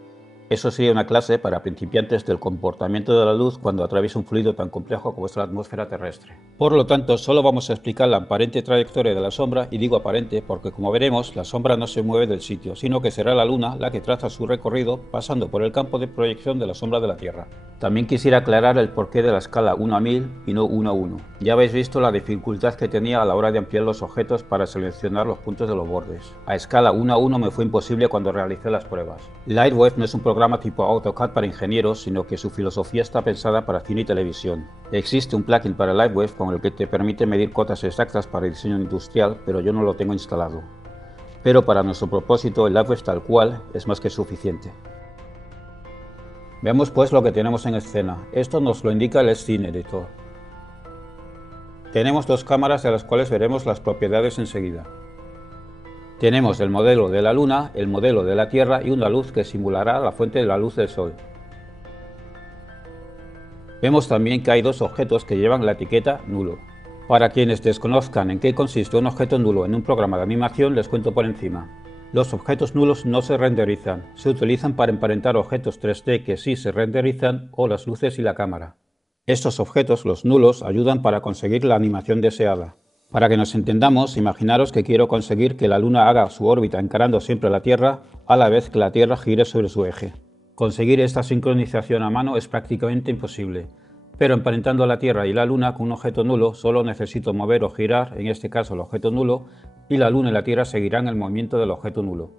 Eso sería una clase para principiantes del comportamiento de la luz cuando atraviesa un fluido tan complejo como es la atmósfera terrestre. Por lo tanto, solo vamos a explicar la aparente trayectoria de la sombra, y digo aparente porque, como veremos, la sombra no se mueve del sitio, sino que será la Luna la que traza su recorrido pasando por el campo de proyección de la sombra de la Tierra. También quisiera aclarar el porqué de la escala 1 a 1000 y no 1 a 1. Ya habéis visto la dificultad que tenía a la hora de ampliar los objetos para seleccionar los puntos de los bordes. A escala 1 a 1 me fue imposible cuando realicé las pruebas. Lightwave no es un programa tipo AutoCAD para ingenieros, sino que su filosofía está pensada para cine y televisión. Existe un plugin para Lightwave con el que te permite medir cotas exactas para el diseño industrial, pero yo no lo tengo instalado. Pero para nuestro propósito, el Lightwave tal cual es más que suficiente. Veamos pues lo que tenemos en escena. Esto nos lo indica el Scene Editor. Tenemos dos cámaras de las cuales veremos las propiedades enseguida. Tenemos el modelo de la Luna, el modelo de la Tierra y una luz que simulará la fuente de la luz del Sol. Vemos también que hay dos objetos que llevan la etiqueta nulo. Para quienes desconozcan en qué consiste un objeto nulo en un programa de animación, les cuento por encima. Los objetos nulos no se renderizan, se utilizan para emparentar objetos 3D que sí se renderizan o las luces y la cámara. Estos objetos, los nulos, ayudan para conseguir la animación deseada. Para que nos entendamos, imaginaros que quiero conseguir que la Luna haga su órbita encarando siempre a la Tierra, a la vez que la Tierra gire sobre su eje. Conseguir esta sincronización a mano es prácticamente imposible, pero emparentando a la Tierra y la Luna con un objeto nulo solo necesito mover o girar, en este caso el objeto nulo, y la Luna y la Tierra seguirán el movimiento del objeto nulo.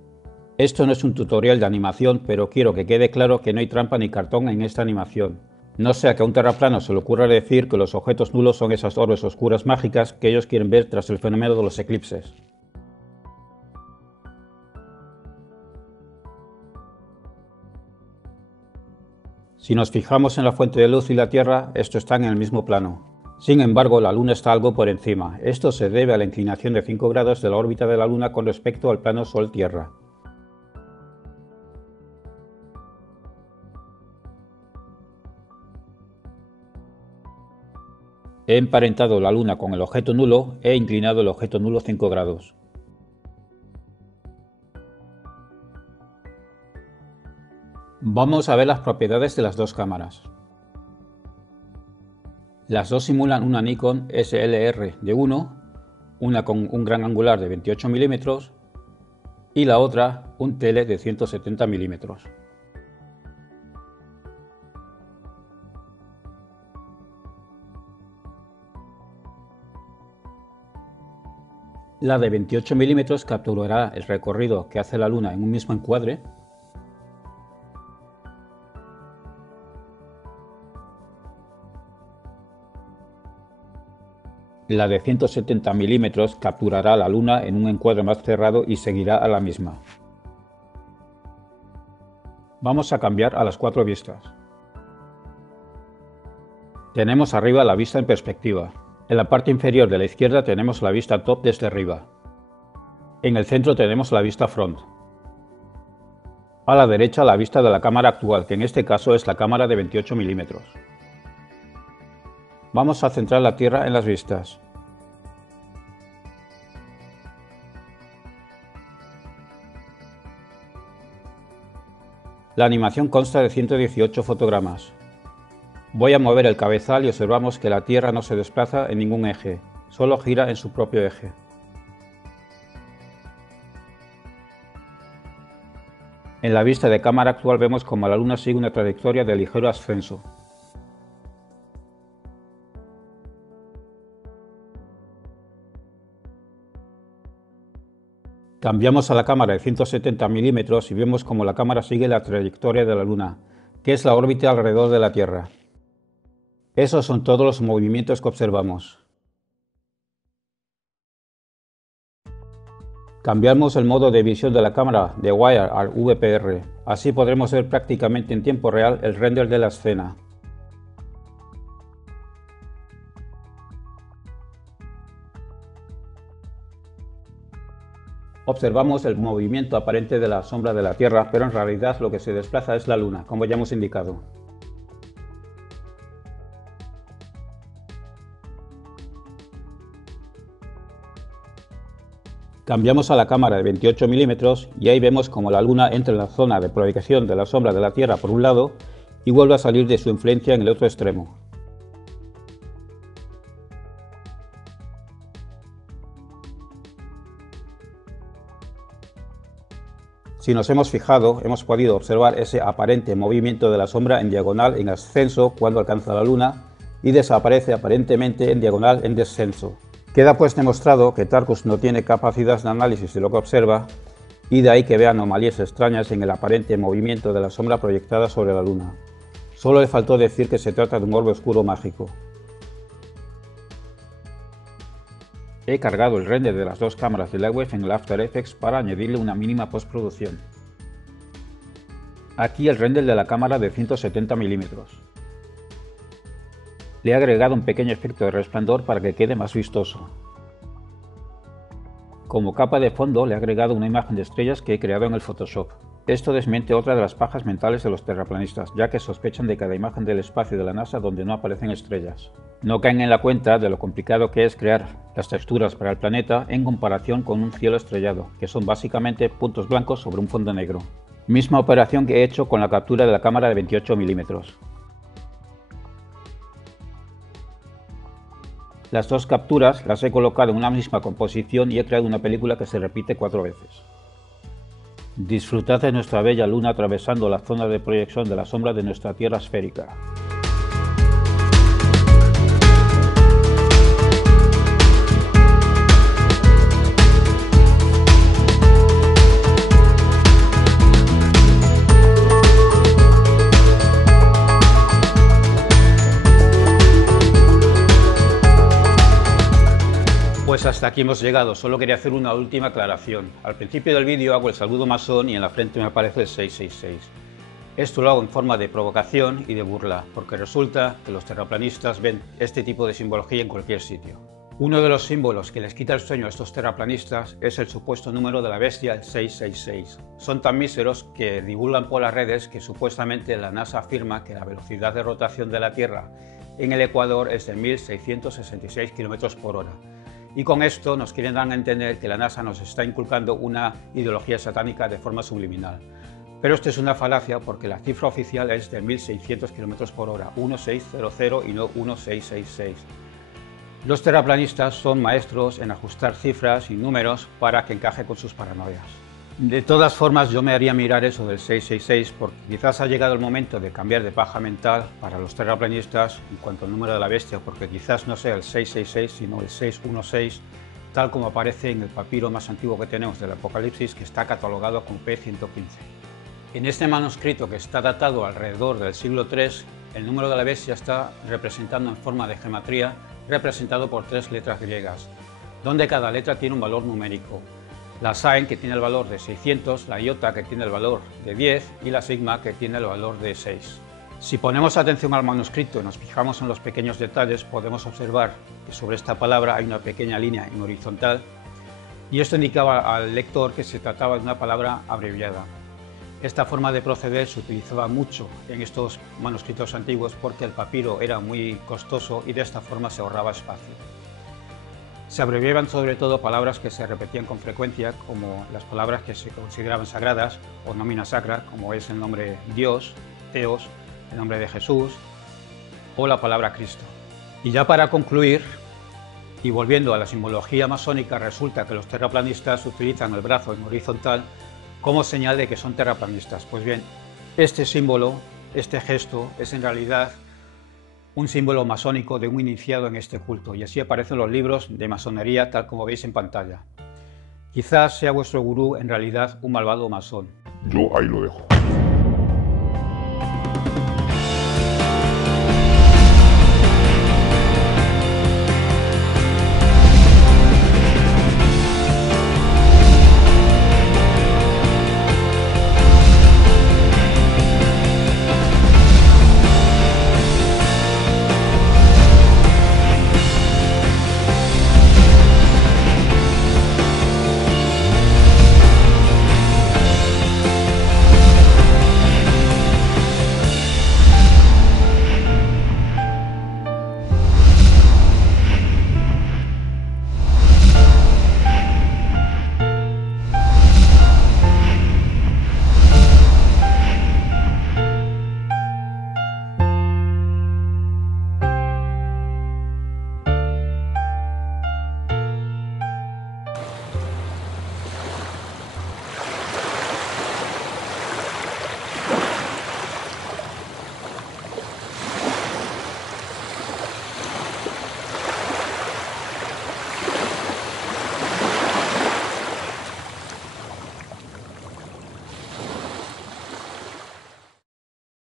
Esto no es un tutorial de animación, pero quiero que quede claro que no hay trampa ni cartón en esta animación. No sea que a un terraplano se le ocurra decir que los objetos nulos son esas orbes oscuras mágicas que ellos quieren ver tras el fenómeno de los eclipses. Si nos fijamos en la fuente de luz y la Tierra, estos están en el mismo plano. Sin embargo, la Luna está algo por encima. Esto se debe a la inclinación de 5 grados de la órbita de la Luna con respecto al plano Sol-Tierra. He emparentado la Luna con el objeto nulo, he inclinado el objeto nulo 5 grados. Vamos a ver las propiedades de las dos cámaras. Las dos simulan una Nikon SLR-D1, una con un gran angular de 28 mm y la otra un tele de 170 mm. La de 28 mm capturará el recorrido que hace la Luna en un mismo encuadre. La de 170 mm capturará la Luna en un encuadre más cerrado y seguirá a la misma. Vamos a cambiar a las 4 vistas. Tenemos arriba la vista en perspectiva. En la parte inferior de la izquierda tenemos la vista top desde arriba. En el centro tenemos la vista front. A la derecha la vista de la cámara actual, que en este caso es la cámara de 28 mm. Vamos a centrar la Tierra en las vistas. La animación consta de 118 fotogramas. Voy a mover el cabezal y observamos que la Tierra no se desplaza en ningún eje, solo gira en su propio eje. En la vista de cámara actual vemos como la Luna sigue una trayectoria de ligero ascenso. Cambiamos a la cámara de 170 mm y vemos como la cámara sigue la trayectoria de la Luna, que es la órbita alrededor de la Tierra. Esos son todos los movimientos que observamos. Cambiamos el modo de visión de la cámara de Wire al VPR, así podremos ver prácticamente en tiempo real el render de la escena. Observamos el movimiento aparente de la sombra de la Tierra, pero en realidad lo que se desplaza es la Luna, como ya hemos indicado. Cambiamos a la cámara de 28 mm y ahí vemos como la Luna entra en la zona de proyección de la sombra de la Tierra por un lado y vuelve a salir de su influencia en el otro extremo. Si nos hemos fijado, hemos podido observar ese aparente movimiento de la sombra en diagonal en ascenso cuando alcanza la Luna y desaparece aparentemente en diagonal en descenso. Queda pues demostrado que TARCUS no tiene capacidad de análisis de lo que observa y de ahí que vea anomalías extrañas en el aparente movimiento de la sombra proyectada sobre la Luna. Solo le faltó decir que se trata de un orbe oscuro mágico. He cargado el render de las dos cámaras de Lightwave en el After Effects para añadirle una mínima postproducción. Aquí el render de la cámara de 170 mm. Le he agregado un pequeño efecto de resplandor para que quede más vistoso. Como capa de fondo le he agregado una imagen de estrellas que he creado en el Photoshop. Esto desmiente otra de las pajas mentales de los terraplanistas, ya que sospechan de cada imagen del espacio de la NASA donde no aparecen estrellas. No caen en la cuenta de lo complicado que es crear las texturas para el planeta en comparación con un cielo estrellado, que son básicamente puntos blancos sobre un fondo negro. Misma operación que he hecho con la captura de la cámara de 28 mm. Las dos capturas las he colocado en una misma composición y he creado una película que se repite 4 veces. Disfrutad de nuestra bella Luna atravesando la zona de proyección de la sombra de nuestra Tierra esférica. Pues hasta aquí hemos llegado, solo quería hacer una última aclaración. Al principio del vídeo hago el saludo masón y en la frente me aparece el 666. Esto lo hago en forma de provocación y de burla, porque resulta que los terraplanistas ven este tipo de simbología en cualquier sitio. Uno de los símbolos que les quita el sueño a estos terraplanistas es el supuesto número de la bestia, el 666. Son tan míseros que divulgan por las redes que supuestamente la NASA afirma que la velocidad de rotación de la Tierra en el Ecuador es de 1666 km/h. Y con esto nos quieren dar a entender que la NASA nos está inculcando una ideología satánica de forma subliminal. Pero esto es una falacia porque la cifra oficial es de 1600 km/h, 1600 y no 1666. Los terraplanistas son maestros en ajustar cifras y números para que encaje con sus paranoias. De todas formas, yo me haría mirar eso del 666 porque quizás ha llegado el momento de cambiar de paja mental para los terraplanistas en cuanto al número de la bestia, porque quizás no sea el 666 sino el 616, tal como aparece en el papiro más antiguo que tenemos del Apocalipsis, que está catalogado con P115. En este manuscrito, que está datado alrededor del siglo III, el número de la bestia está representado en forma de gematría, representado por 3 letras griegas, donde cada letra tiene un valor numérico. La Sin, que tiene el valor de 600, la Iota, que tiene el valor de 10, y la Sigma, que tiene el valor de 6. Si ponemos atención al manuscrito y nos fijamos en los pequeños detalles, podemos observar que sobre esta palabra hay una pequeña línea en horizontal, y esto indicaba al lector que se trataba de una palabra abreviada. Esta forma de proceder se utilizaba mucho en estos manuscritos antiguos porque el papiro era muy costoso y de esta forma se ahorraba espacio. Se abreviaban sobre todo palabras que se repetían con frecuencia, como las palabras que se consideraban sagradas o nómina sacra, como es el nombre Dios, Theos, el nombre de Jesús o la palabra Cristo. Y ya para concluir, y volviendo a la simbología masónica, resulta que los terraplanistas utilizan el brazo en horizontal como señal de que son terraplanistas. Pues bien, este símbolo, este gesto, es en realidad un símbolo masónico de un iniciado en este culto, y así aparecen los libros de masonería tal como veis en pantalla. Quizás sea vuestro gurú en realidad un malvado masón. Yo ahí lo dejo.